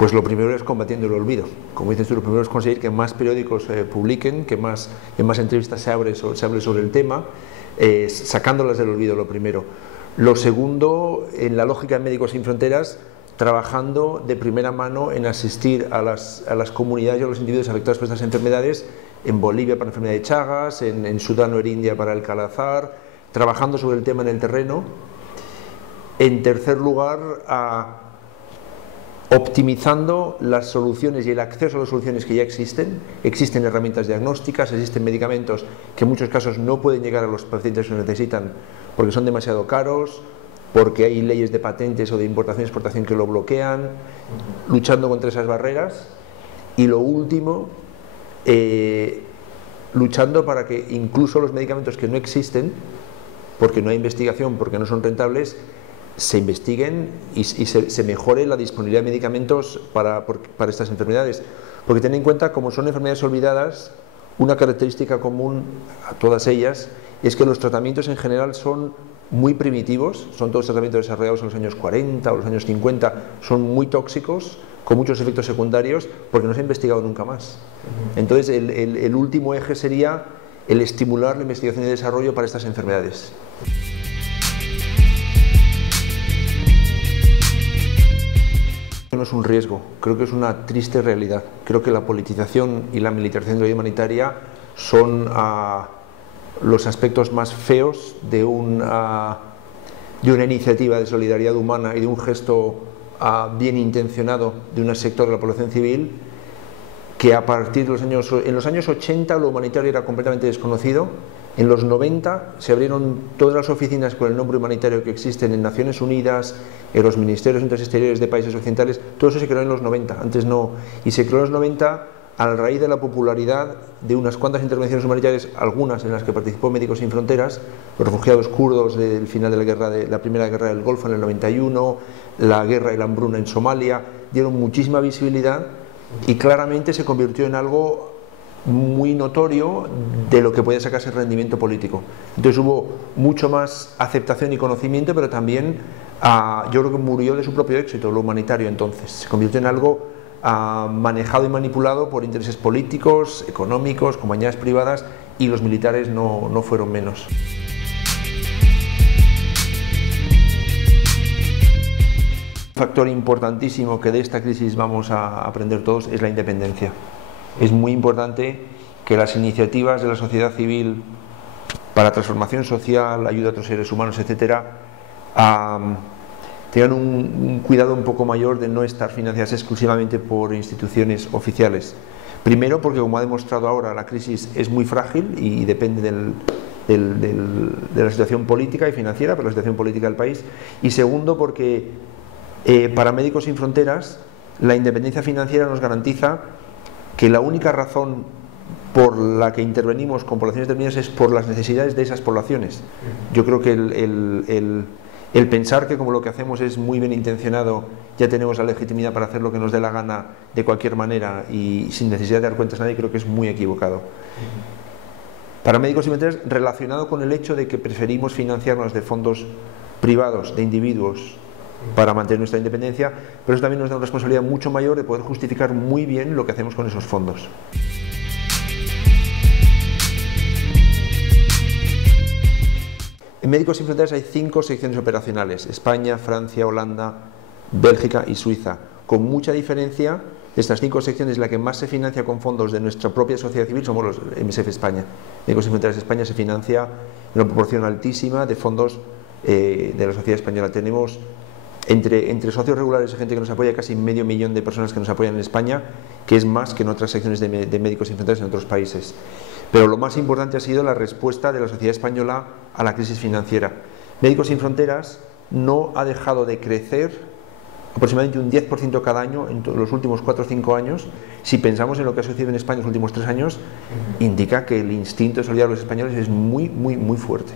Pues lo primero es combatiendo el olvido. Como dices tú, lo primero es conseguir que más periódicos publiquen, que en más entrevistas se hable sobre el tema, sacándolas del olvido, lo primero. Lo segundo, en la lógica de Médicos Sin Fronteras, trabajando de primera mano en asistir a las comunidades y a los individuos afectados por estas enfermedades, en Bolivia para la enfermedad de Chagas, en Sudán o India para el Kala-Azar, trabajando sobre el tema en el terreno. En tercer lugar, optimizando las soluciones y el acceso a las soluciones que ya existen herramientas diagnósticas, existen medicamentos que en muchos casos no pueden llegar a los pacientes que lo necesitan porque son demasiado caros, porque hay leyes de patentes o de importación y exportación que lo bloquean, luchando contra esas barreras. Y lo último, luchando para que incluso los medicamentos que no existen, porque no hay investigación, porque no son rentables, se investiguen y se mejore la disponibilidad de medicamentos para estas enfermedades. Porque ten en cuenta, como son enfermedades olvidadas, una característica común a todas ellas es que los tratamientos en general son muy primitivos, son todos tratamientos desarrollados en los años 40 o los años 50, son muy tóxicos, con muchos efectos secundarios, porque no se ha investigado nunca más. Entonces el último eje sería el estimular la investigación y el desarrollo para estas enfermedades. No es un riesgo, creo que es una triste realidad. Creo que la politización y la militarización de la ayuda humanitaria son los aspectos más feos de una iniciativa de solidaridad humana y de un gesto bien intencionado de un sector de la población civil que a partir de en los años 80 lo humanitario era completamente desconocido. En los 90 se abrieron todas las oficinas con el nombre humanitario que existen en Naciones Unidas, en los ministerios exteriores de países occidentales. Todo eso se creó en los 90, antes no. Y se creó en los 90 a raíz de la popularidad de unas cuantas intervenciones humanitarias, algunas en las que participó Médicos Sin Fronteras, los refugiados kurdos del final de la primera guerra del Golfo en el 91, la guerra y la hambruna en Somalia, dieron muchísima visibilidad y claramente se convirtió en algo muy notorio de lo que podía sacarse rendimiento político. Entonces hubo mucho más aceptación y conocimiento, pero también yo creo que murió de su propio éxito lo humanitario. Entonces se convirtió en algo manejado y manipulado por intereses políticos, económicos, compañías privadas, y los militares no fueron menos. Un factor importantísimo que de esta crisis vamos a aprender todos es la independencia. Es muy importante que las iniciativas de la sociedad civil para transformación social, ayuda a otros seres humanos, etcétera, tengan un cuidado un poco mayor de no estar financiadas exclusivamente por instituciones oficiales. Primero, porque como ha demostrado ahora, la crisis es muy frágil y depende de la situación política y financiera, pero la situación política del país. Y segundo, porque para Médicos Sin Fronteras la independencia financiera nos garantiza que la única razón por la que intervenimos con poblaciones determinadas es por las necesidades de esas poblaciones. Yo creo que el pensar que como lo que hacemos es muy bien intencionado, ya tenemos la legitimidad para hacer lo que nos dé la gana de cualquier manera y sin necesidad de dar cuentas a nadie, creo que es muy equivocado. Para Médicos Sin Fronteras, relacionado con el hecho de que preferimos financiarnos de fondos privados, de individuos, para mantener nuestra independencia, pero eso también nos da una responsabilidad mucho mayor de poder justificar muy bien lo que hacemos con esos fondos. En Médicos Sin Fronteras hay 5 secciones operacionales: España, Francia, Holanda, Bélgica y Suiza. Con mucha diferencia, de estas 5 secciones, la que más se financia con fondos de nuestra propia sociedad civil somos los MSF España. Médicos Sin Fronteras España se financia en una proporción altísima de fondos de la sociedad española. Tenemos entre socios regulares y gente que nos apoya, casi medio millón de personas que nos apoyan en España, que es más que en otras secciones de Médicos Sin Fronteras en otros países. Pero lo más importante ha sido la respuesta de la sociedad española a la crisis financiera. Médicos Sin Fronteras no ha dejado de crecer aproximadamente un 10% cada año en los últimos 4 o 5 años. Si pensamos en lo que ha sucedido en España en los últimos 3 años, indica que el instinto de solidaridad de los españoles es muy fuerte.